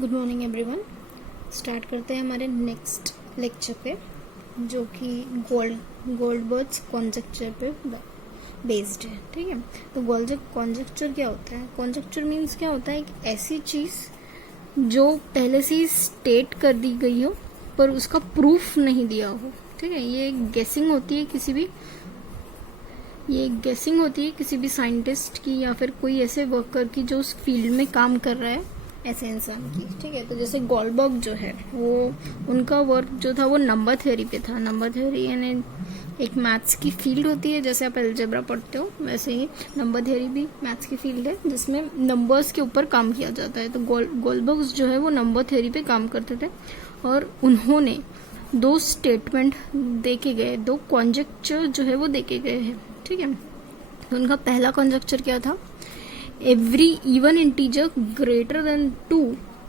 Good morning everyone. Start करते हैं हमारे नेक्स्ट लेक्चर पे, जो कि गोल्डबर्ग्स कॉन्जेक्चर पे बेस्ड है। ठीक है, तो गोल्डबर्ग कॉन्जेक्चर क्या होता है? कॉन्जेक्चर मीन्स क्या होता है? एक ऐसी चीज जो पहले से ही स्टेट कर दी गई हो पर उसका प्रूफ नहीं दिया हो। ठीक है, ये गेसिंग होती है किसी भी साइंटिस्ट की या फिर कोई ऐसे वर्कर की जो उस फील्ड में काम कर रहा है, ऐसे इंसान की। ठीक है, तो जैसे गोल्डबर्ग जो है वो उनका वर्क जो था वो नंबर थ्योरी पे था। नंबर थ्योरी यानी एक मैथ्स की फील्ड होती है, जैसे आप अलजेब्रा पढ़ते हो वैसे ही नंबर थ्योरी भी मैथ्स की फील्ड है जिसमें नंबर्स के ऊपर काम किया जाता है। तो गोल्डबर्ग्स जो है वो नंबर थ्योरी पे काम करते थे और उन्होंने दो स्टेटमेंट देके गए, दो कॉन्जेक्चर जो है वो देके गए हैं। ठीक है, तो उनका पहला कॉन्जेक्चर क्या था? Every even integer greater than 2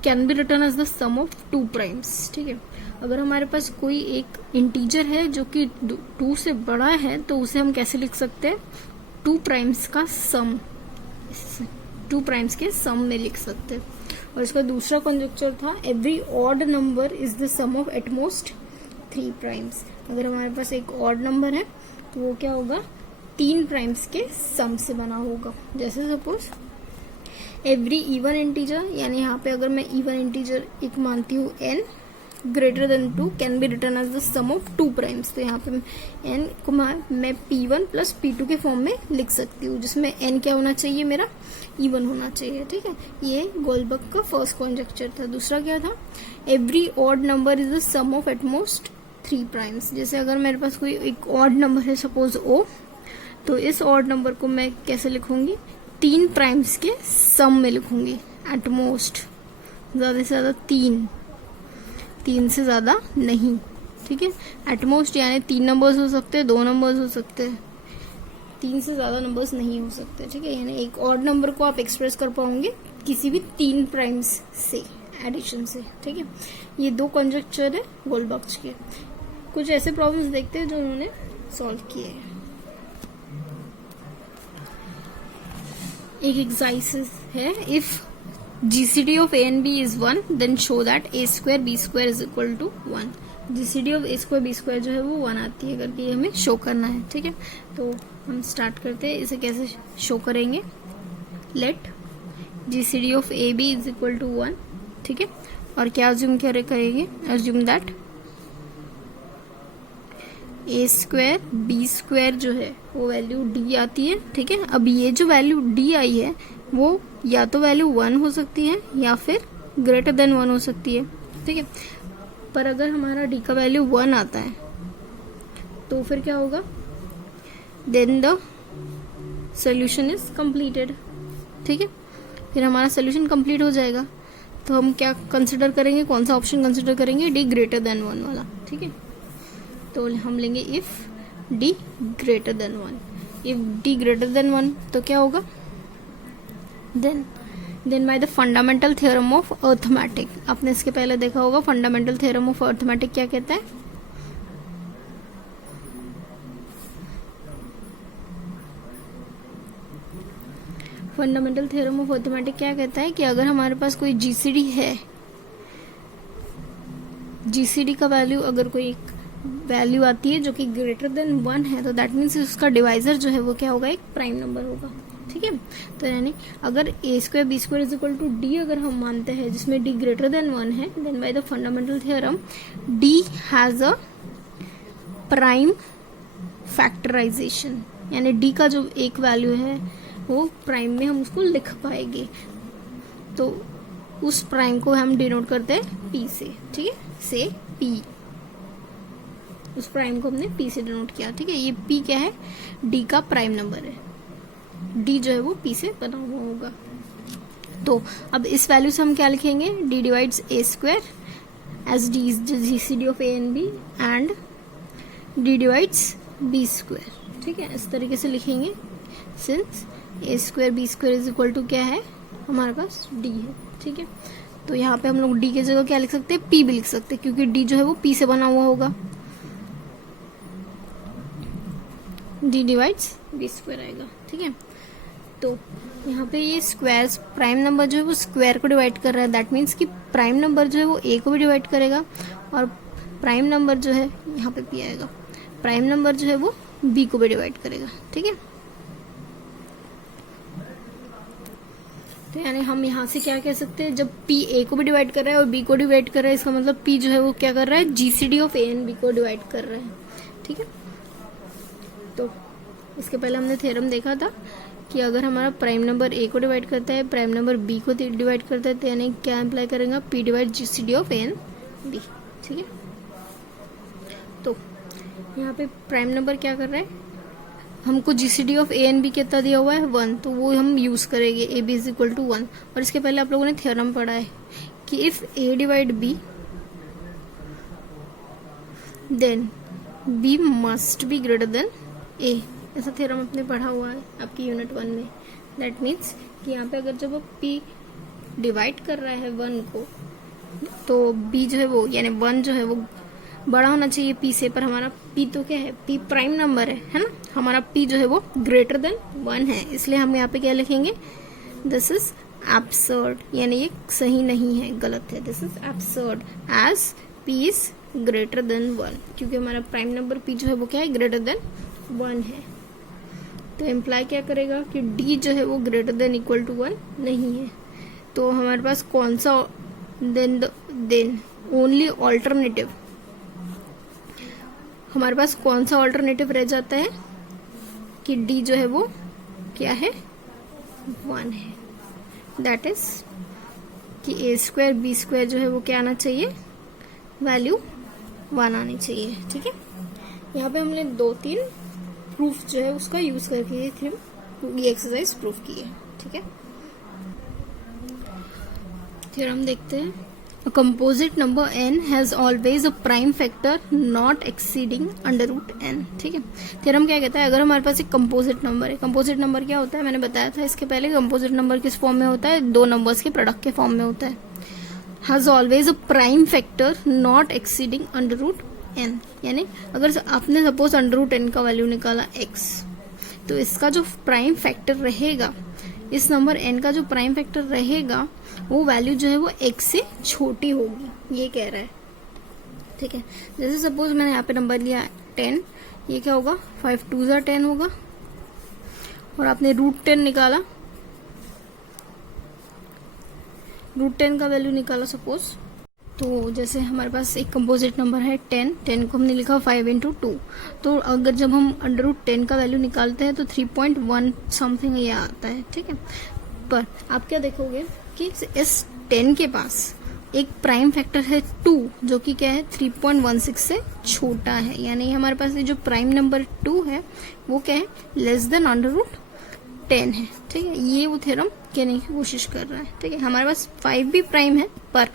can be written as the sum of 2 primes. ठीक है, अगर हमारे पास कोई एक इंटीजर है जो कि 2 से बड़ा है तो उसे हम कैसे लिख सकते हैं? 2 प्राइम्स का सम, 2 प्राइम्स के सम में लिख सकते हैं। और इसका दूसरा कॉन्जेक्चर था every odd number is the sum of at most 3 primes. अगर हमारे पास एक ऑड नंबर है तो वो क्या होगा? 3 प्राइम्स के सम से बना होगा। जैसे सपोज एवरी इवन इंटीजर, यानी यहाँ पे अगर मैं इवन इंटीजर एक मानती हूँ n greater than 2 can be written as the sum of 2 primes. तो यहाँ पे n को मैं p1 प्लस p2 के फॉर्म में लिख सकती हूँ, जिसमें n क्या होना चाहिए? मेरा इवन होना चाहिए। ठीक है, ये गोल्डबर्ग का फर्स्ट कॉन्जेक्चर था। दूसरा क्या था? Every odd number is the sum of at most 3 primes. जैसे अगर मेरे पास कोई एक ऑड नंबर है, सपोज o, तो इस ऑड नंबर को मैं कैसे लिखूंगी? 3 प्राइम्स के सम में लिखूंगी। एटमोस्ट ज्यादा से ज्यादा 3 से ज्यादा नहीं। ठीक है, एटमोस्ट यानी 3 नंबर्स हो सकते हैं, 2 नंबर्स हो सकते हैं, 3 से ज्यादा नंबर्स नहीं हो सकते। ठीक है, यानी एक ऑड नंबर को आप एक्सप्रेस कर पाओगे किसी भी 3 प्राइम्स से, एडिशन से। ठीक है, ये 2 कॉन्जेक्चर है गोल्डबर्ग्स के। कुछ ऐसे प्रॉब्लम्स देखते हैं जो उन्होंने सॉल्व किए हैं। एक एक्सरसाइज है, if GCD of A and B is 1 then show that a square b square is equal to 1। GCD of a square b square जो है वो 1 आती है करके ये हमें शो करना है। ठीक है, तो हम स्टार्ट करते हैं। इसे कैसे शो करेंगे? Let GCD of A B is equal to 1। ठीक है, और क्या अज्यूम करेंगे? Assume that A square B square जो है वो वैल्यू डी आती है। ठीक है, अब ये जो वैल्यू डी आई है वो या तो वैल्यू 1 हो सकती है या फिर ग्रेटर देन 1 हो सकती है। ठीक है, पर अगर हमारा डी का वैल्यू 1 आता है तो फिर क्या होगा? Then the solution is completed. ठीक है, फिर हमारा सोल्यूशन कंप्लीट हो जाएगा। तो हम क्या कंसिडर करेंगे? कौन सा ऑप्शन कंसिडर करेंगे? डी ग्रेटर देन 1 वाला। ठीक है, तो हम लेंगे if D greater than 1। If D greater than 1 तो क्या होगा? Then by the fundamental theorem of arithmetic. आपने इसके पहले देखा होगा फंडामेंटल थ्योरम ऑफ अर्थमेटिक क्या कहता है? फंडामेंटल थ्योरम ऑफ अर्थमेटिक क्या कहता है कि अगर हमारे पास कोई जीसीडी है, जीसीडी का वैल्यू अगर कोई वैल्यू आती है जो कि ग्रेटर देन 1 है, तो दैट मीन्स उसका डिवाइजर जो है वो क्या होगा? एक प्राइम नंबर होगा। ठीक है, तो यानी अगर A square B square is equal to D अगर हम मानते हैं जिसमें डी ग्रेटर देन 1 है, then by the fundamental theorem D has a prime factorization, यानी डी का जो एक वैल्यू है वो प्राइम में हम उसको लिख पाएंगे। तो उस प्राइम को हम डिनोट करते हैं पी से। ठीक है, से पी, उस प्राइम को हमने p से डिनोट किया। ठीक है, ये p क्या है? d का प्राइम नंबर है। d जो है वो p से बना हुआ होगा। तो अब इस वैल्यू से हम क्या लिखेंगे? d divides a square as d is GCD of a and b and d divides b square. ठीक है, इस तरीके से लिखेंगे since a square b square is equal to क्या है? हमारे पास d है। ठीक है, तो यहाँ पे हम लोग d की जगह क्या लिख सकते हैं? p भी लिख सकते हैं, क्योंकि d जो है वो p से बना हुआ होगा। d डिवाइड्स b स्क्वायर आएगा। ठीक है, तो यहाँ पे ये स्क्वायर प्राइम नंबर जो है वो स्क्वायर को डिवाइड कर रहा है, दैट मीन्स कि प्राइम नंबर जो है वो ए को भी डिवाइड करेगा और प्राइम नंबर जो है यहाँ पे पी आएगा, प्राइम नंबर जो है वो बी को भी डिवाइड करेगा। ठीक है, तो यानी हम यहाँ से क्या कह सकते हैं, जब पी ए को भी डिवाइड कर रहा है और बी को डिवाइड कर रहा है, इसका मतलब पी जो है वो क्या कर रहा है, GCD of A and B को डिवाइड कर रहा है। ठीक है, तो इसके पहले हमने थ्योरम देखा था कि अगर हमारा प्राइम नंबर ए को डिवाइड करता है, प्राइम नंबर बी को डिवाइड करता है, तो यानी क्या अप्लाई करेगा, P divide GCD of A and B. ठीक है, तो यहाँ पे प्राइम नंबर क्या कर रहा है, हमको GCD of A and B कितना दिया हुआ है 1, तो वो हम यूज करेंगे a B is equal to 1। और इसके पहले आप लोगों ने थ्योरम पढ़ा है कि if A divide B then B must be greater than A, ऐसा थ्योरम आपने पढ़ा हुआ है आपकी यूनिट 1 में। दैट मीन्स कि यहाँ पे अगर जब वो पी डिवाइड कर रहा है 1 को, तो बी जो है वो यानी 1 जो है वो बड़ा होना चाहिए पी से, पर हमारा पी तो क्या है, पी प्राइम नंबर है ना, हमारा पी जो है वो ग्रेटर देन 1 है, इसलिए हम यहाँ पे क्या लिखेंगे, दिस इज एब्सर्ड, यानी ये सही नहीं है, गलत है, this is absurd as p is greater than 1, क्योंकि हमारा प्राइम नंबर पी जो है वो क्या है, ग्रेटर देन 1 है। तो इम्प्लाई क्या करेगा कि डी जो है वो ग्रेटर देन इक्वल टू 1 नहीं है। तो हमारे पास कौन सा देन ओनली ऑल्टरनेटिव, हमारे पास कौन सा ऑल्टरनेटिव रह जाता है कि डी जो है वो क्या है, 1 है। दैट इज कि ए स्क्वायर बी स्क्वायर जो है वो क्या आना चाहिए, वैल्यू 1 आनी चाहिए। ठीक है, यहाँ पे हमने 2-3 प्रूफ जो है उसका यूज करके ये एक्सरसाइज प्रूफ की है। ठीक है, थ्योरम देखते हैं। A composite number n has always a prime factor not exceeding under root n। ठीक है, थ्योरम क्या कहता है, अगर हमारे पास एक कंपोजिट नंबर है, कंपोजिट नंबर क्या होता है, मैंने बताया था इसके पहले, कंपोजिट नंबर किस फॉर्म में होता है, 2 नंबर्स के प्रोडक्ट के फॉर्म में होता है। Has always a prime factor not exceeding under root n, यानी अगर आपने सपोज अंडर रूट n का वैल्यू निकाला x, तो इसका जो प्राइम फैक्टर रहेगा, इस नंबर n का जो प्राइम फैक्टर रहेगा वो वैल्यू जो है वो x से छोटी होगी, ये कह रहा है। ठीक है, जैसे सपोज मैंने यहाँ पे नंबर लिया 10, ये क्या होगा, 5 2 ज़ा 10 होगा, और आपने रूट 10 निकाला, रूट 10 का वैल्यू निकाला सपोज, तो जैसे हमारे पास एक कंपोजिट नंबर है 10 को हमने लिखा 5 इंटू 2, तो अगर जब हम अंडर रूट 10 का वैल्यू निकालते हैं तो 3.1 समथिंग ये आता है। ठीक है, पर आप क्या देखोगे कि इस 10 के पास एक प्राइम फैक्टर है 2, जो कि क्या है 3.16 से छोटा है, यानी हमारे पास ये जो प्राइम नंबर 2 है वो क्या है, लेस देन अंडर रूट 10 है। ठीक है, ये वो थ्योरम कहने की कोशिश कर रहा है। ठीक है, हमारे पास 5 भी प्राइम है, पर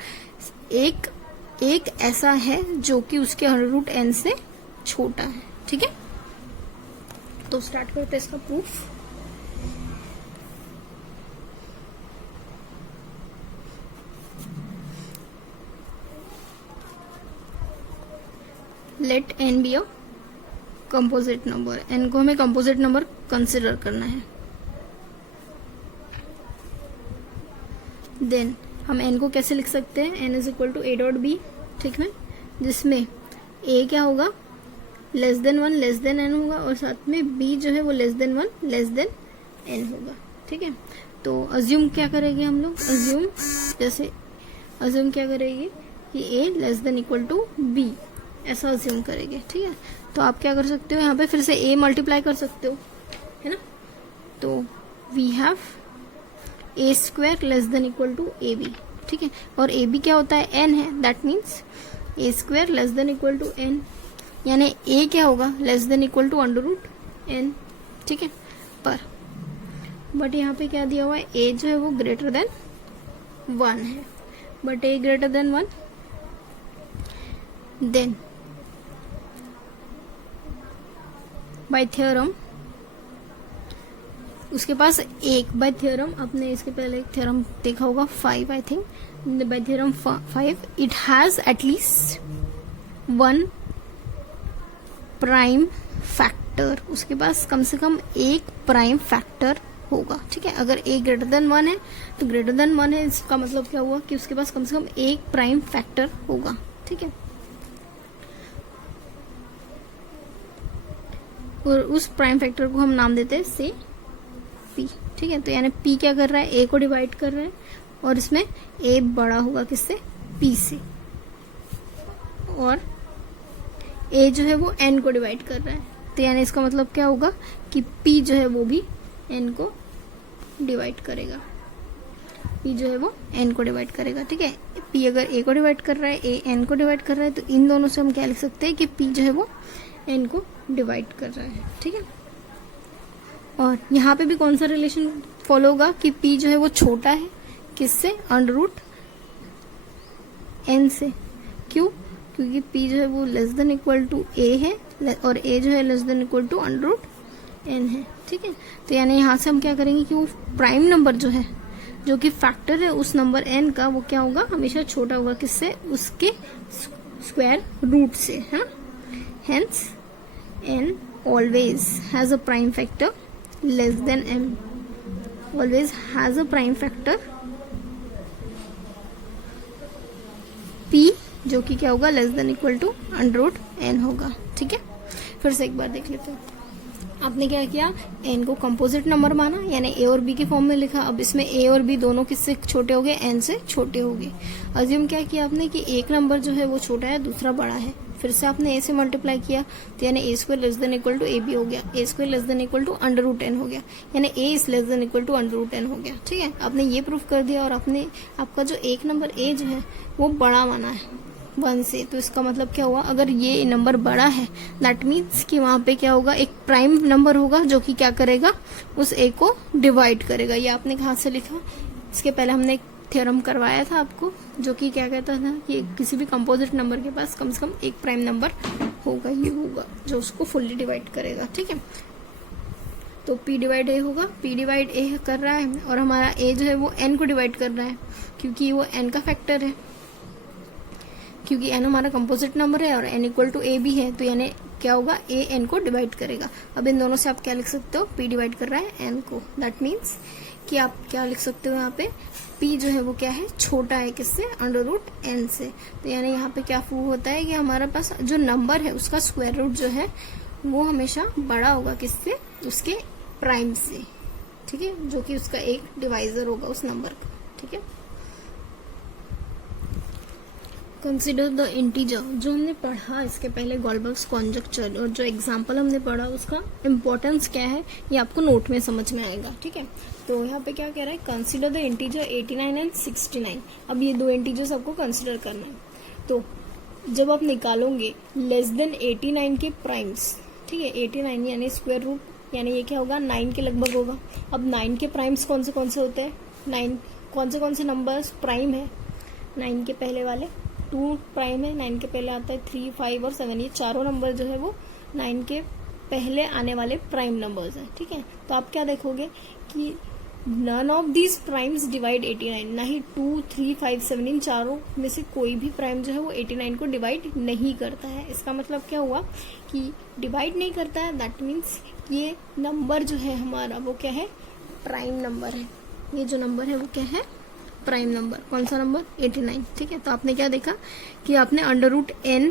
एक ऐसा है जो कि उसके अंडर रूट n से छोटा है। ठीक है, तो स्टार्ट करते हैं इसका proof. Let n be a composite number, n को हमें कंपोजिट नंबर कंसिडर करना है। देन हम n को कैसे लिख सकते हैं, n is equal to a dot b, ठीक है, जिसमें a क्या होगा, less than 1 less than n होगा, और साथ में b जो है वो less than 1 less than n होगा। ठीक है, तो अज्यूम क्या करेंगे हम लोग, अज्यूम क्या करेंगे कि a less than equal to b, ऐसा अज्यूम करेंगे। ठीक है, तो आप क्या कर सकते हो, यहाँ पे फिर से a मल्टीप्लाई कर सकते हो, है ना, तो we have a square less than equal to a b. ठीक है, और ए बी क्या होता है, n है, that means a square less than equal to n, यानी a क्या होगा, less than equal to under root n। ठीक है, पर बट यहाँ पे क्या दिया हुआ है, a जो है वो ग्रेटर देन 1 है, but a greater than 1, then by theorem उसके पास एक, बाय थ्योरम अपने इसके पहले एक थ्योरम देखा होगा 5 I think, bye theorem 5 it has at least 1 prime factor, उसके पास कम से कम एक प्राइम फैक्टर होगा। ठीक है, अगर a ग्रेटर देन 1 है तो ग्रेटर देन 1 है, इसका मतलब क्या हुआ कि उसके पास कम से कम एक प्राइम फैक्टर होगा। ठीक है, और उस प्राइम फैक्टर को हम नाम देते हैं से p। ठीक है, तो यानी p क्या कर रहा है, a को डिवाइड कर रहा है और इसमें a बड़ा होगा किससे, p से, और a जो है वो n को डिवाइड कर रहा है, तो यानी इसका मतलब क्या होगा कि p जो है वो भी n को डिवाइड करेगा, p जो है वो n को डिवाइड करेगा। ठीक है, p अगर a को डिवाइड कर रहा है, a n को डिवाइड कर रहा है, तो इन दोनों से हम क्या लिख सकते हैं कि p जो है वो n को डिवाइड कर रहा है। ठीक है, और यहाँ पे भी कौन सा रिलेशन फॉलो होगा कि p जो है वो छोटा है किससे, अंडर रूट n से। क्यों, क्योंकि p जो है वो less than equal to a है और a जो है less than equal to under root n है। ठीक है, तो यानी यहाँ से हम क्या करेंगे कि वो प्राइम नंबर जो है, जो कि फैक्टर है उस नंबर n का, वो क्या होगा, हमेशा छोटा होगा किससे, उसके स्क्वायर रूट से। हाँ, hence n always has a prime factor less than m, always has a prime factor p जो कि क्या होगा, less than equal to under root n होगा। ठीक है, फिर से एक बार देख लेते हैं। आपने क्या किया, n को कंपोजिट नंबर माना, यानी a और b के फॉर्म में लिखा। अब इसमें a और b दोनों किससे छोटे हो गए, n से छोटे हो गए। अज्यूम क्या किया आपने कि एक नंबर जो है वो छोटा है, दूसरा बड़ा है, फिर से आपने a से मल्टीप्लाई किया, तो यानी a square less than equal to ab हो गया, a square less than equal to under root n हो गया, यानी a is less than equal to under root n हो गया। ठीक है, आपने ये प्रूफ कर दिया और आपने आपका जो एक नंबर a जो है वो बड़ा माना है 1 से, तो इसका मतलब क्या हुआ, अगर ये नंबर बड़ा है दैट मीन्स कि वहां पे क्या होगा, एक प्राइम नंबर होगा जो कि क्या करेगा, उस a को डिवाइड करेगा। ये आपने कहाँ से लिखा, इसके पहले हमने एक थ्योरम करवाया था आपको, जो कि क्या कहता था कि किसी भी कंपोजिट नंबर के पास कम से कम एक प्राइम नंबर होगा, ये होगा जो उसको फुल्ली डिवाइड करेगा। ठीक है, तो p डिवाइड a होगा, p डिवाइड a कर रहा है और हमारा a जो है वो n को डिवाइड कर रहा है, क्योंकि वो n का फैक्टर है, क्योंकि n हमारा कंपोजिट नंबर है और n इक्वल टू a भी है, तो यानी क्या होगा, a n को डिवाइड करेगा। अब इन दोनों से आप क्या लिख सकते हो, p डिवाइड कर रहा है n को, दैट मीन्स कि आप क्या लिख सकते हो, यहाँ पे p जो है वो क्या है, छोटा है किससे, अंडर रूट n से। तो यानी यहाँ पे क्या प्रूव होता है कि हमारे पास जो नंबर है उसका स्क्वायर रूट जो है वो हमेशा बड़ा होगा किससे, उसके प्राइम से। ठीक है, जो कि उसका एक डिवाइजर होगा उस नंबर का। ठीक है, कंसिडर द इंटीजर, जो हमने पढ़ा इसके पहले गोल्डबर्ग्स कॉन्जक्चर, और जो एग्जाम्पल हमने पढ़ा उसका इम्पोर्टेंस क्या है ये आपको नोट में समझ में आएगा। ठीक है, तो यहाँ पे क्या कह रहा है, कंसिडर द इंटीजर 89 एंड 69। अब ये दो इंटीजर्स आपको कंसिडर करना है, तो जब आप निकालोगे लेस देन 89 के प्राइम्स, ठीक है, 89 यानी स्क्वायर रूट, यानी ये क्या होगा, 9 के लगभग होगा। अब 9 के प्राइम्स कौन से होते हैं, 9 कौन से नंबर्स प्राइम है, 9 के पहले वाले 2 प्राइम है, 9 के पहले आता है 3, 5 और 7, ये चारों नंबर जो है वो 9 के पहले आने वाले प्राइम नंबर्स हैं। ठीक है, तो आप क्या देखोगे कि none of these primes divide 89, ना ही 2, 3, 5, 7 इन चारों में से कोई भी प्राइम जो है वो 89 को डिवाइड नहीं करता है। इसका मतलब क्या हुआ कि डिवाइड नहीं करता है, दैट मीन्स ये नंबर जो है हमारा वो क्या है, प्राइम नंबर है। ये जो नंबर है वो क्या है, प्राइम नंबर। कौन सा नंबर, 89। ठीक है, तो आपने क्या देखा कि आपने अंडर रूट n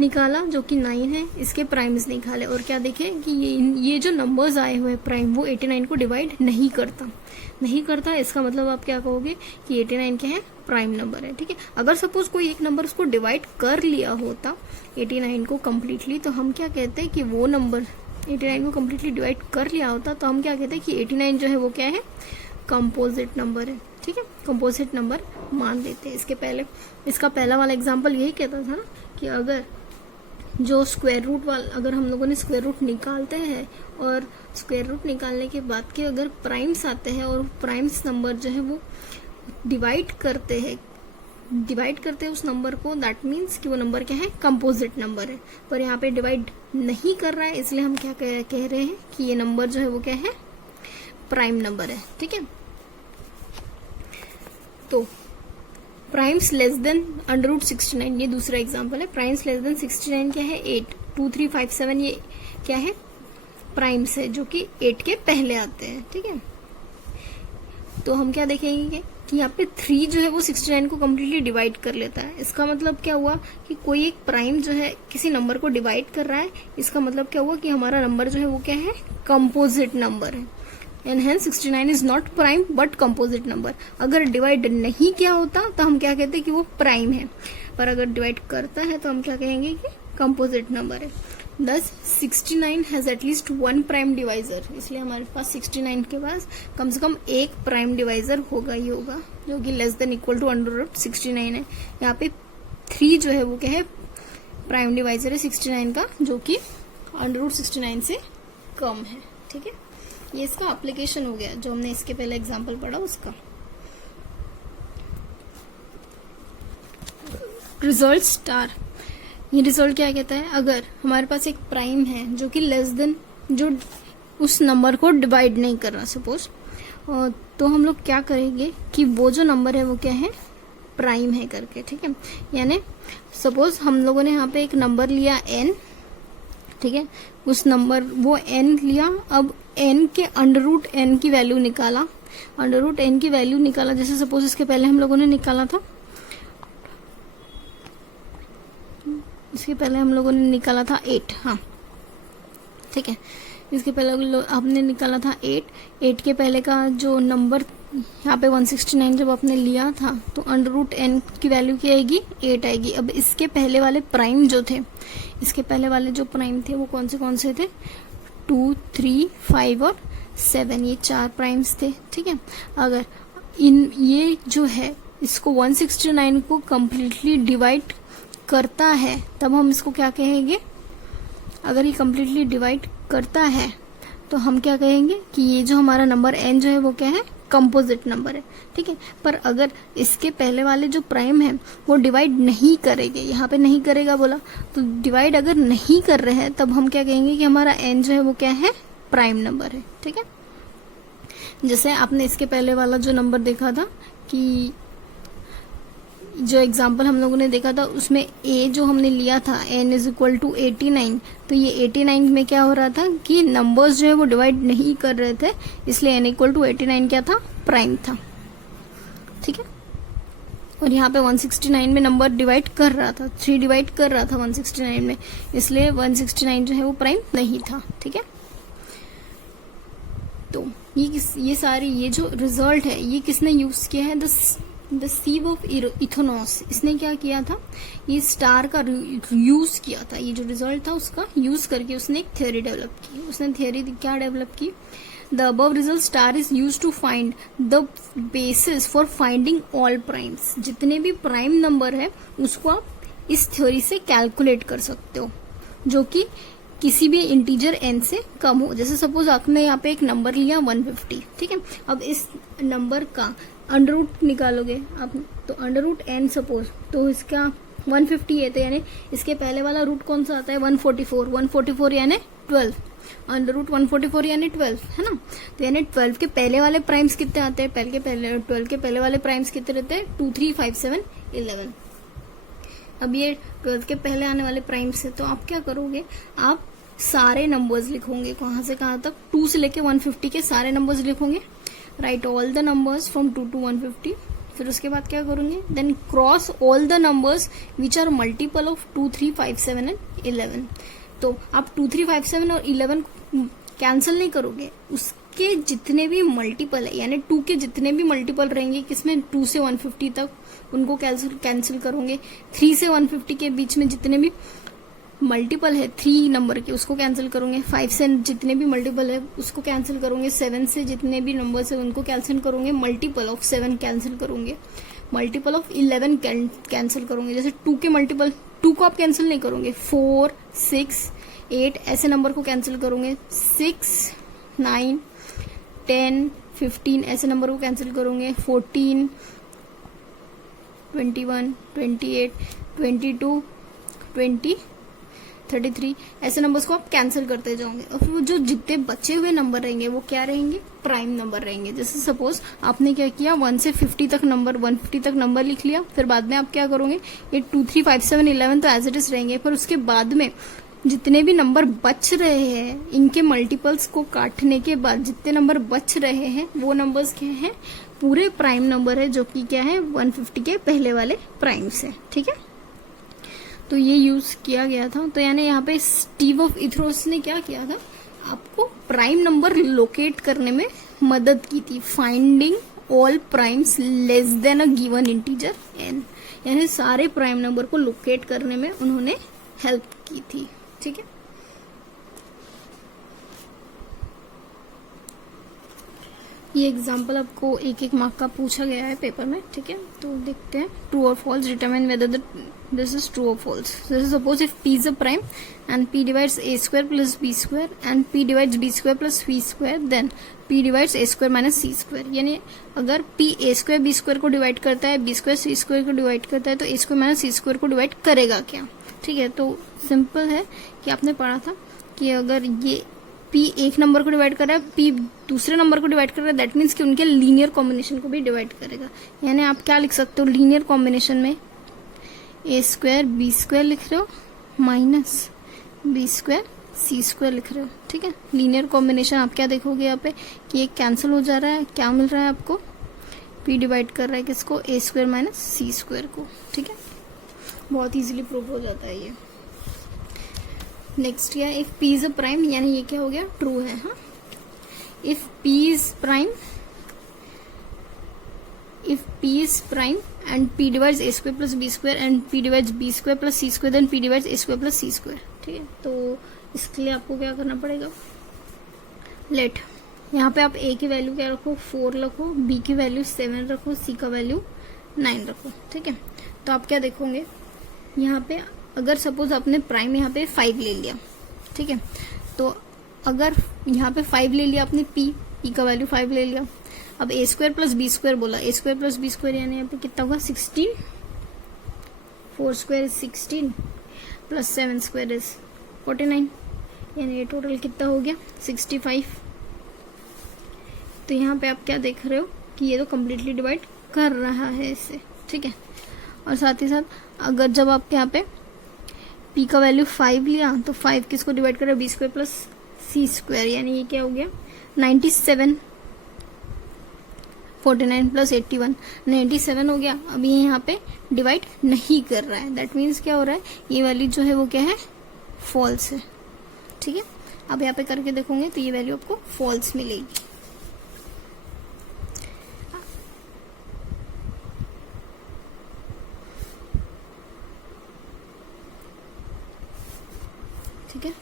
निकाला जो कि 9 है, इसके प्राइम्स निकाले, और क्या देखे कि ये जो नंबर्स आए हुए प्राइम वो 89 को डिवाइड नहीं करता। इसका मतलब आप क्या कहोगे कि 89 क्या है, प्राइम नंबर है। ठीक है, अगर सपोज कोई एक नंबर उसको डिवाइड कर लिया होता 89 को कम्प्लीटली, तो हम क्या कहते हैं कि वो नंबर 89 को कम्प्लीटली डिवाइड कर लिया होता, तो हम क्या कहते हैं कि 89 जो है वो क्या है, कंपोजिट नंबर है। ठीक है, कंपोजिट नंबर मान लेते हैं। इसके पहले इसका पहला वाला एग्जांपल यही कहता था ना कि अगर जो स्क्वायर रूट वाला, अगर हम लोगों ने स्क्वायर रूट निकालते हैं और स्क्वायर रूट निकालने के बाद के अगर प्राइम्स आते हैं और प्राइम्स नंबर जो है वो डिवाइड करते हैं उस नंबर को, दैट मीन्स कि वो नंबर क्या है, कंपोजिट नंबर है। पर यहाँ पे डिवाइड नहीं कर रहा है, इसलिए हम क्या कह रहे हैं कि ये नंबर जो है वो क्या है, प्राइम नंबर है। ठीक है, तो primes less than under root 69, ये दूसरा एग्जांपल है। प्राइम्स लेस देन 69 क्या है, 8, 2, 3, 5, 7 ये क्या है, प्राइम्स है जो कि 8 के पहले आते हैं। ठीक है, तो हम क्या देखेंगे कि यहाँ पे 3 जो है वो 69 को कम्प्लीटली डिवाइड कर लेता है। इसका मतलब क्या हुआ कि कोई एक प्राइम जो है किसी नंबर को डिवाइड कर रहा है, इसका मतलब क्या हुआ कि हमारा नंबर जो है वो क्या है, कंपोजिट नंबर है, and hence 69 is not prime but composite number. अगर डिवाइड नहीं किया होता तो हम क्या कहते कि वो प्राइम है, पर अगर डिवाइड करता है तो हम क्या कहेंगे कि कंपोजिट नंबर है। Thus 69 has at least one prime divisor, इसलिए हमारे पास 69 के पास कम से कम एक प्राइम डिवाइजर होगा ही होगा, जो कि less than equal to under root 69 है। यहाँ पे 3 जो है वो क्या है, प्राइम डिवाइजर है 69 का, जो कि अंडर रूट 69 से कम है। ठीक है, ये इसका एप्लीकेशन हो गया जो हमने इसके पहले एग्जाम्पल पढ़ा उसका। रिजल्ट स्टार, ये रिजल्ट क्या कहता है, अगर हमारे पास एक प्राइम है जो कि लेस देन, जो उस नंबर को डिवाइड नहीं कर रहा सपोज, तो हम लोग क्या करेंगे कि वो जो नंबर है वो क्या है, प्राइम है करके। ठीक है, यानी सपोज हम लोगों ने यहाँ पे एक नंबर लिया n, ठीक है, उस नंबर वो n लिया, अब n के अंडर रूट n की वैल्यू निकाला, अंडर रूट n की वैल्यू निकाला, जैसे सपोज इसके पहले हम लोगों ने निकाला था, इसके पहले हम लोगों ने निकाला था 8, हाँ ठीक है, इसके पहले आपने निकाला था 8 के पहले का जो नंबर यहाँ पे 169 जब आपने लिया था तो अंडर रूट n की वैल्यू क्या आएगी, 8 आएगी। अब इसके पहले वाले प्राइम जो थे, इसके पहले वाले जो प्राइम थे वो कौन से थे, 2, 3, 5 और 7, ये 4 प्राइम्स थे। ठीक है, अगर ये जो है इसको 169 को कम्प्लीटली डिवाइड करता है तब हम इसको क्या कहेंगे, अगर ये कम्प्लीटली डिवाइड करता है तो हम क्या कहेंगे कि ये जो हमारा नंबर n जो है वो क्या है, कंपोजिट नंबर है। ठीक है, पर अगर इसके पहले वाले जो प्राइम है वो डिवाइड नहीं करेंगे, यहाँ पे नहीं करेगा बोला, तो डिवाइड अगर नहीं कर रहे हैं तब हम क्या कहेंगे कि हमारा n जो है वो क्या है, प्राइम नंबर है। ठीक है, जैसे आपने इसके पहले वाला जो नंबर देखा था कि जो एग्जाम्पल हम लोगों ने देखा था उसमें a जो हमने लिया था n इज इक्वल टू 89, तो ये 89 में क्या हो रहा था कि नंबर्स जो है वो डिवाइड नहीं कर रहे थे, इसलिए n इक्वल टू 89 क्या था, प्राइम था। ठीक है, और यहाँ पे 169 में नंबर डिवाइड कर रहा था, 3 डिवाइड कर रहा था 169 में, इसलिए 169 जो है वो प्राइम नहीं था। ठीक है, तो ये सारी ये जो रिजल्ट है ये किसने यूज किया है, द सीव ऑफ इथोनॉस, इसने क्या किया था, ये स्टार का यूज किया था, ये जो रिजल्ट था उसका यूज करके उसने एक थ्योरी डेवलप की। उसने थ्योरी क्या डेवलप की, the above result star is use to find the basis for finding all primes, जितने भी प्राइम नंबर है उसको आप इस थ्योरी से कैलकुलेट कर सकते हो, जो कि किसी भी इंटीजर n से कम हो। जैसे सपोज आपने यहाँ पे एक नंबर लिया 150, ठीक है, अब इस नंबर का अंडर रूट निकालोगे आप, तो अंडर रूट n सपोज, तो इसका 150 है, तो यानी इसके पहले वाला रूट कौन सा आता है, 144 यानी 12, अंडर रूट 144 यानी 12 है ना, तो यानी 12 के पहले वाले प्राइम्स कितने आते हैं, 12 के पहले वाले प्राइम्स कितने रहते हैं, 2, 3, 5, 7, 11। अब ये 12 के पहले आने वाले प्राइम्स है, तो आप क्या करोगे, आप सारे नंबर्स लिखोगे, कहाँ से कहाँ तक, 2 से लेके 150 के सारे नंबर्स लिखोगे, write all the numbers from 2 to 150, फिर उसके बाद क्या करोगे, then cross all the numbers which are multiple of 2, 3, 5, 7 and 11। तो आप 2, 3, 5, 7 और 11 कैंसिल नहीं करोगे, उसके जितने भी मल्टीपल है, यानी 2 के जितने भी मल्टीपल रहेंगे किसमें, 2 से 150 तक, उनको कैंसिल करोगे, 3 से 150 के बीच में जितने भी मल्टीपल है 3 नंबर के उसको कैंसिल करोगे, 5 से जितने भी मल्टीपल है उसको कैंसिल करोगे, 7 से जितने भी नंबर्स है उनको कैंसिल करोगे, मल्टीपल ऑफ 7 कैंसिल करोगे, मल्टीपल ऑफ 11 कैंसिल करोगे। जैसे 2 के मल्टीपल 2 को आप कैंसिल नहीं करोगे, 4, 6, 8 ऐसे नंबर को कैंसिल करोगे, 6, 9, 10, 15 ऐसे नंबर को कैंसिल करोगे, 14, 21, 28, 22, 20, 33 ऐसे नंबर्स को आप कैंसिल करते जाओगे, और फिर वो जो जितने बचे हुए नंबर रहेंगे वो क्या रहेंगे, प्राइम नंबर रहेंगे। जैसे सपोज आपने क्या किया, 1 से 50 तक नंबर, 150 तक नंबर लिख लिया, फिर बाद में आप क्या करोगे, ये 2, 3, 5, 7, 11 तो एज इट इज रहेंगे, फिर उसके बाद में जितने भी नंबर बच रहे हैं इनके मल्टीपल्स को काटने के बाद जितने नंबर बच रहे हैं वो नंबर्स क्या हैं, पूरे प्राइम नंबर है, जो कि क्या है 150 के पहले वाले प्राइम्स है। ठीक है, तो ये यूज किया गया था। तो यानी यहाँ पे स्टीव ऑफ इथरोस ने क्या किया था, आपको प्राइम नंबर लोकेट करने में मदद की थी, finding all primes less then a given integer n, यानी सारे प्राइम नंबर को लोकेट करने में उन्होंने हेल्प की थी। ठीक है, ये एग्जाम्पल आपको एक एक मार्क का पूछा गया है पेपर में। ठीक है, तो देखते हैं ट्रू और false, determine whether this is true और false. This is suppose if p is a prime and p divides a square plus b square and p divides b square plus c square, then p divides a square minus c square. यानी अगर p a square b square को divide करता है, b square c square को divide करता है, तो a square minus c square को डिवाइड करेगा क्या। ठीक है, तो सिंपल है कि आपने पढ़ा था कि अगर ये p एक नंबर को डिवाइड कर रहा है, p दूसरे नंबर को डिवाइड कर रहा है, दैट मीन्स कि उनके लीनियर कॉम्बिनेशन को भी डिवाइड करेगा। यानी आप क्या लिख सकते हो लीनियर कॉम्बिनेशन में, a स्क्वायर b स्क्वायर लिख रहे हो minus b square c square लिख रहे हो। ठीक है, लीनियर कॉम्बिनेशन आप क्या देखोगे यहाँ पे कि ये कैंसिल हो जा रहा है, क्या मिल रहा है आपको, p डिवाइड कर रहा है किसको, a square minus c square को। ठीक है, बहुत इजीली प्रूव हो जाता है ये। नेक्स्ट क्या है, if p is a prime, यानी ये क्या हो गया, ट्रू है। हाँ, if p is prime, if p is prime and p divides a square plus b square and p divides b square plus c square, then p divides a square plus c square. ठीक है, तो इसके लिए आपको क्या करना पड़ेगा, late यहाँ पे आप a की वैल्यू क्या रखो, 4 रखो, b की वैल्यू 7 रखो, c का वैल्यू 9 रखो। ठीक है, तो आप क्या देखोगे यहाँ पे, अगर सपोज आपने प्राइम यहाँ पे 5 ले लिया। ठीक है, तो अगर यहाँ पे 5 ले लिया आपने, p का वैल्यू 5 ले लिया, अब a square plus b square बोला, a square plus b square यानी यहाँ पे कितना होगा 16, 4 square is 16 plus 7 square is 49, यानी ये टोटल कितना हो गया 65। तो यहाँ पे आप क्या देख रहे हो कि ये तो कम्प्लीटली डिवाइड कर रहा है इससे। ठीक है, और साथ ही साथ अगर जब आप यहाँ पे p का वैल्यू 5 लिया तो 5 किसको डिवाइड कर रहा है, b square plus c square, यानी ये क्या हो गया 97, 49 प्लस 81 97 हो गया। अभी ये यहाँ पे डिवाइड नहीं कर रहा है, दैट मीन्स क्या हो रहा है, ये वैल्यू जो है वो क्या है, फॉल्स है। ठीक है, अब यहाँ पे करके देखोगे तो ये वैल्यू आपको फॉल्स मिलेगी। ठीक है,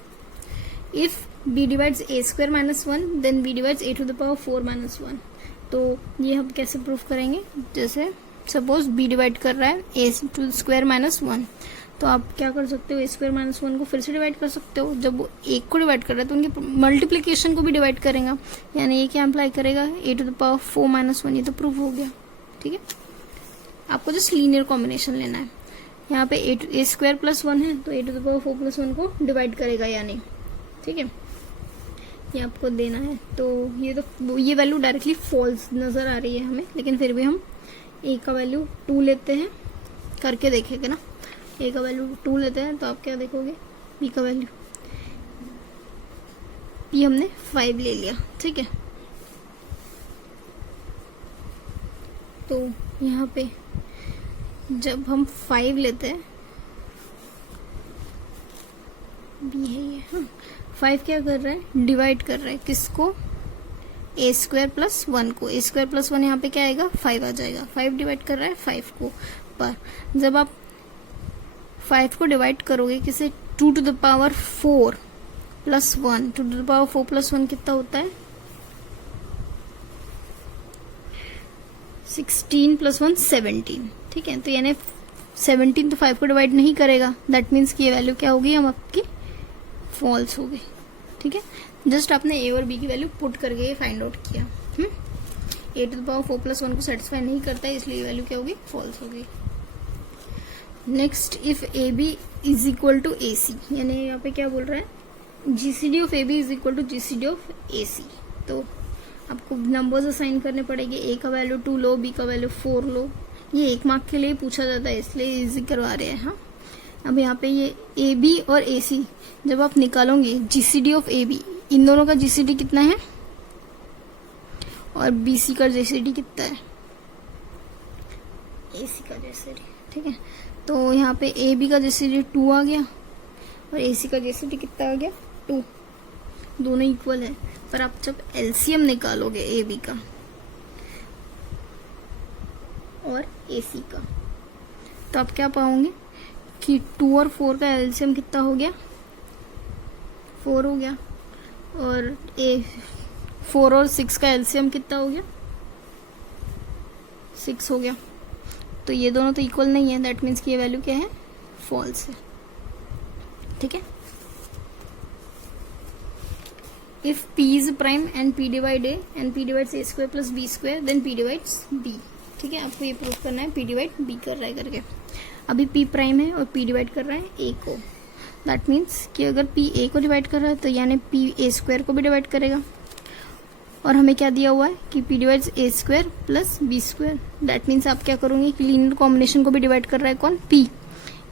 if b divides a square minus 1 then b divides a to the power 4 minus 1। तो ये हम कैसे प्रूफ करेंगे, जैसे सपोज b डिवाइड कर रहा है a टू स्क्वायर माइनस 1, तो आप क्या कर सकते हो, a स्क्वायर माइनस 1 को फिर से डिवाइड कर सकते हो। जब वो एक को डिवाइड कर रहा है तो उनके मल्टीप्लीकेशन को भी डिवाइड करेगा, यानी ये क्या अप्लाई करेगा a to the power 4 minus 1, ये तो प्रूफ हो गया। ठीक है, आपको जस्ट लीनियर कॉम्बिनेशन लेना है। यहाँ पे a स्क्वायर प्लस 1 है तो a to the power 4 plus 1 को डिवाइड करेगा या नहीं। ठीक है, ये आपको देना है। तो ये वैल्यू डायरेक्टली फॉल्स नजर आ रही है हमें, लेकिन फिर भी हम a का वैल्यू 2 लेते हैं, करके देखेंगे ना। a का वैल्यू 2 लेते हैं तो आप क्या देखोगे, b का वैल्यू, p हमने 5 ले लिया। ठीक है, तो यहाँ पे जब हम 5 लेते हैं, b है ये, हाँ 5 क्या कर रहा है, डिवाइड कर रहा है किसको, a स्क्वायर प्लस 1 को। a स्क्वायर प्लस 1 यहाँ पे क्या आएगा, 5 आ जाएगा। 5 डिवाइड कर रहा है 5 को, पर जब आप 5 को डिवाइड करोगे किसे, 2 to the power 4 plus 1, 2 to the power 4 plus 1 कितना होता है, 16 प्लस 1 17। ठीक है, तो यानी 17 तो 5 को डिवाइड नहीं करेगा, दैट मीन्स कि ये वैल्यू क्या होगी, हम आपकी फॉल्स हो गई। ठीक है, जस्ट आपने a और b की वैल्यू पुट करके ये फाइंड आउट किया। a to the power 4 plus 1 को सेटिस्फाई नहीं करता है, इसलिए ये वैल्यू क्या होगी, फॉल्स होगी। Next, if A B is equal to A C, यानी यहाँ पे क्या बोल रहा है, GCD of A B is equal to GCD of A C. तो आपको नंबर्स असाइन करने पड़ेंगे, a का वैल्यू 2 लो, b का वैल्यू 4 लो। ये 1 मार्क के लिए पूछा जाता है, इसलिए इजी करवा रहे हैं। हाँ, अब यहाँ पे ये ए बी और ए सी जब आप निकालोगे जीसीडी ऑफ ए बी, इन दोनों का जीसीडी कितना है और बी सी का जीसीडी कितना है, ए सी का जीसीडी, ठीक है। तो यहाँ पे ए बी का जीसीडी 2 आ गया और ए सी का जीसीडी कितना आ गया 2, दोनों इक्वल है। पर आप जब एलसीएम निकालोगे ए बी का और ए सी का तो आप क्या पाओगे कि 2 और 4 का एलसीएम कितना हो गया 4 हो गया, और 4 और 6 का एलसीएम कितना हो गया 6 हो गया। तो ये दोनों तो इक्वल नहीं है, दैट मीन्स कि ये वैल्यू क्या है फॉल्स है, ठीक है। If p is prime and p divide a and p divides a square plus b square then p divides b, ठीक है। आपको ये प्रूफ करना है p डिवाइड b कर रहा है करके। अभी p प्राइम है और p डिवाइड कर रहा है a को, दैट मीन्स कि अगर p a को डिवाइड कर रहा है तो यानी p a स्क्वायर को भी डिवाइड करेगा। और हमें क्या दिया हुआ है कि p divides a square plus b square, that means आप क्या करोगे कि लीनियर कॉम्बिनेशन को भी डिवाइड कर रहा है कौन p,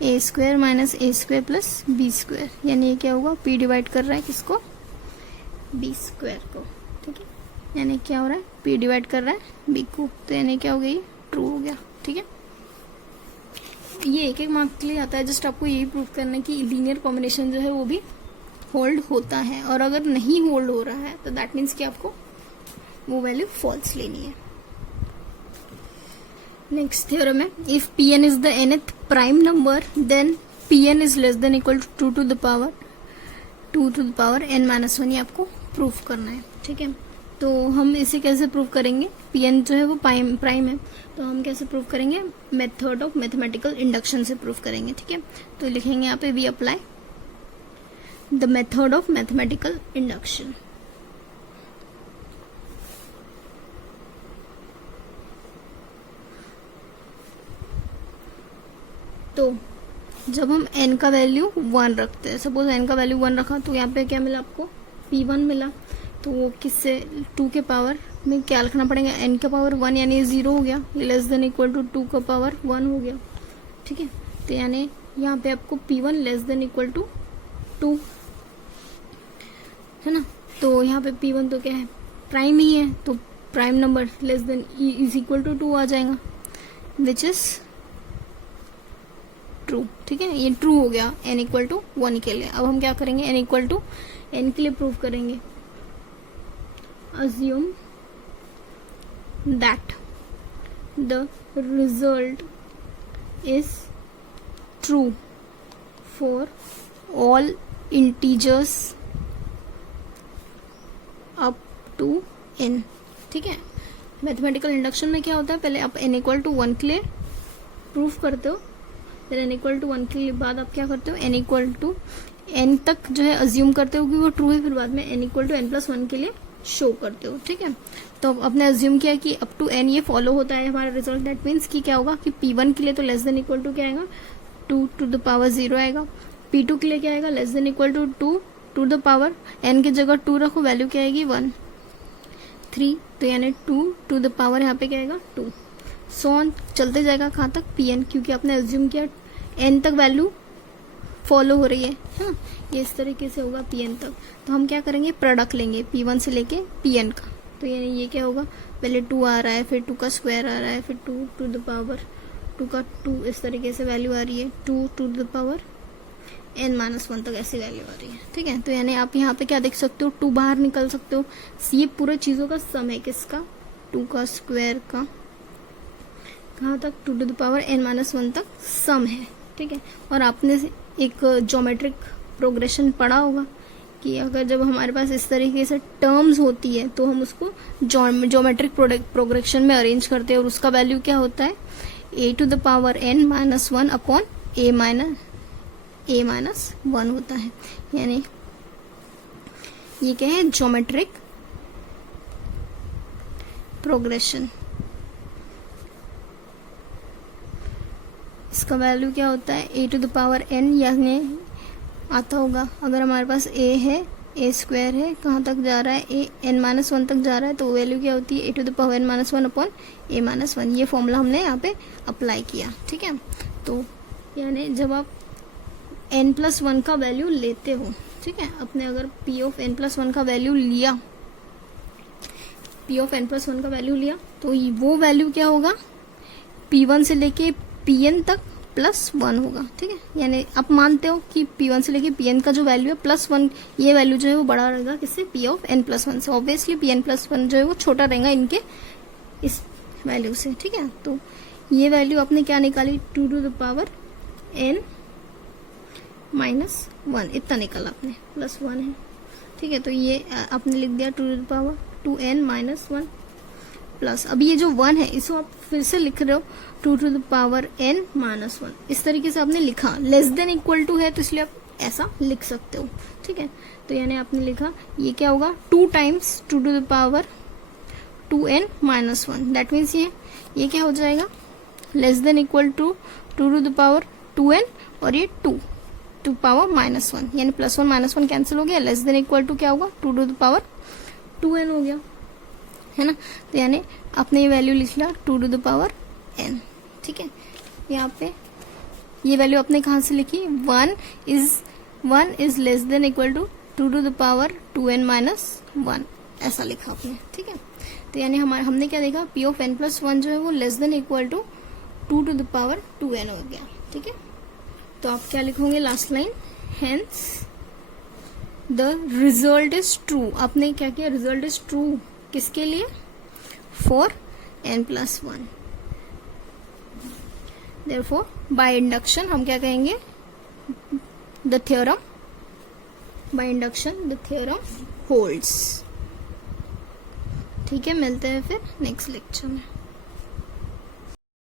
a square minus a square plus b square, यानी ये क्या होगा p डिवाइड कर रहा है किसको b स्क्वायर को, ठीक है। यानी क्या हो रहा है p डिवाइड कर रहा है b को, तो यानी क्या हो गया ट्रू हो गया, ठीक है। ये एक एक मार्क के लिए आता है, जस्ट आपको यही प्रूफ करना है कि लीनियर कॉम्बिनेशन जो है वो भी होल्ड होता है, और अगर नहीं होल्ड हो रहा है तो दैट मीन्स कि आपको वो वैल्यू फॉल्स लेनी है। नेक्स्ट थ्योरम है if pn is the nth prime number then pn is less than equal to 2 to the power n minus 1, ये आपको प्रूफ करना है, ठीक है। तो हम इसे कैसे प्रूफ करेंगे, pn जो है वो प्राइम है, तो हम कैसे प्रूफ करेंगे, मेथड ऑफ मैथमेटिकल इंडक्शन से प्रूफ करेंगे, ठीक है। तो लिखेंगे यहाँ पे we apply the method of mathematical induction. तो जब हम n का वैल्यू 1 रखते हैं, सपोज n का वैल्यू 1 रखा, तो यहाँ पे क्या मिला आपको p1 मिला, तो वो किससे 2 के पावर में क्या लिखना पड़ेगा n का पावर 1, यानी ये 0 हो गया, लेस देन इक्वल टू 2 का पावर 1 हो गया, ठीक है। तो यानी यहाँ पे आपको p1 less than equal to 2 है ना। तो यहाँ पे p1 तो क्या है प्राइम ही है, तो prime number less than is equal to 2 आ जाएगा, विच इज ट्रू, ठीक है। ये ट्रू हो गया n इक्वल टू 1 के लिए। अब हम क्या करेंगे n इक्वल टू n के लिए प्रूव करेंगे, assume that the result is true for all integers up to n, ठीक है। मैथमेटिकल इंडक्शन में क्या होता है, पहले आप n इक्वल टू 1 के लिए प्रूफ करते हो, फिर n इक्वल टू 1 के बाद आप क्या करते हो n इक्वल टू n तक जो है अज्यूम करते हो कि वो ट्रू है, फिर बाद में n equal to n plus 1 के लिए शो करते हो, ठीक है। तो आपने अज्यूम किया कि अप टू n ये फॉलो होता है हमारा रिजल्ट, दैट मीन्स कि क्या होगा कि p1 के लिए तो लेस देन इक्वल टू क्या आएगा 2 टू द पावर 0 आएगा, p2 के लिए क्या आएगा less than equal to 2 to the power n की जगह 2 रखो, वैल्यू क्या आएगी 1 3, तो यानी 2 टू द पावर यहाँ पे क्या आएगा 2, सो ऑन चलते जाएगा कहाँ तक pn, क्योंकि आपने अज्यूम किया n तक वैल्यू फॉलो हो रही है, हाँ ये इस तरीके से होगा pn तक। तो हम क्या करेंगे प्रोडक्ट लेंगे p1 से लेके pn का, तो यानी ये क्या होगा पहले 2 आ रहा है, फिर 2 का स्क्वायर आ रहा है, फिर 2 टू द पावर 2 का 2, इस तरीके से वैल्यू आ रही है 2 to the power n minus 1 तक ऐसी वैल्यू आ रही है, ठीक है। तो यानी आप यहाँ पे क्या देख सकते हो 2 बाहर निकल सकते हो, ये पूरे चीज़ों का सम है, किसका 2 का स्क्वायर का कहाँ तक 2 to the power n minus 1 तक सम है, ठीक है। और आपने एक ज्योमेट्रिक प्रोग्रेशन पढ़ा होगा कि अगर जब हमारे पास इस तरीके से टर्म्स होती है तो हम उसको ज्योमेट्रिक प्रोग्रेशन में अरेंज करते हैं, और उसका वैल्यू क्या होता है a to the power n minus 1 upon a minus 1 होता है, यानी ये क्या है ज्योमेट्रिक प्रोग्रेशन। इसका वैल्यू क्या होता है a to the power n, यानी आता होगा अगर हमारे पास a है a स्क्वायर है, कहाँ तक जा रहा है a n माइनस 1 तक जा रहा है, तो वैल्यू क्या होती है a to the power n minus 1 upon a minus 1, ये फॉर्मूला हमने यहाँ पे अप्लाई किया, ठीक है। तो यानी जब आप n+1 का वैल्यू लेते हो, ठीक है, अपने अगर p(n+1) का वैल्यू लिया, p(n+1) का वैल्यू लिया, तो वो वैल्यू क्या होगा, p1 से लेके pn तक +1 होगा, ठीक है। यानी आप मानते हो कि p1 से लेके pn का जो वैल्यू है +1, ये वैल्यू जो है वो बड़ा रहेगा किससे, p(n+1) से। ऑब्वियसली p(n+1) जो है वो छोटा रहेगा इनके इस वैल्यू से, ठीक है। तो ये वैल्यू आपने क्या निकाली, 2n-1 इतना निकाला आपने, +1 है, ठीक है। तो ये आपने लिख दिया 2n-1 प्लस, अब ये जो 1 है इसको आप फिर से लिख रहे हो 2n-1। इस तरीके से आपने लिखा, लेस देन इक्वल टू है तो इसलिए आप ऐसा लिख सकते हो, ठीक है। तो यानी आपने लिखा ये क्या होगा, 2 टाइम्स 2n-1, दैट मीन्स ये क्या हो जाएगा, less than equal to 2n और ये 2^-1, यानी +1 -1 कैंसिल हो गया, लेस देन इक्वल टू क्या होगा, 2n हो गया, है ना। तो यानी आपने ये वैल्यू लिख लिया 2n, ठीक है। यहाँ पे ये वैल्यू आपने कहाँ से लिखी, 1 is less than equal to 2n-1, ऐसा लिखा आपने, ठीक है। तो यानी हमने क्या देखा, p(n+1) जो है वो less than equal to 2n हो गया, ठीक है। तो आप क्या लिखोगे last line, hence the result is true. आपने क्या किया, रिजल्ट इज ट्रू किसके लिए, for n+1। Therefore by induction हम क्या कहेंगे, the theorem, by induction the theorem holds, ठीक है। मिलते हैं फिर नेक्स्ट लेक्चर में।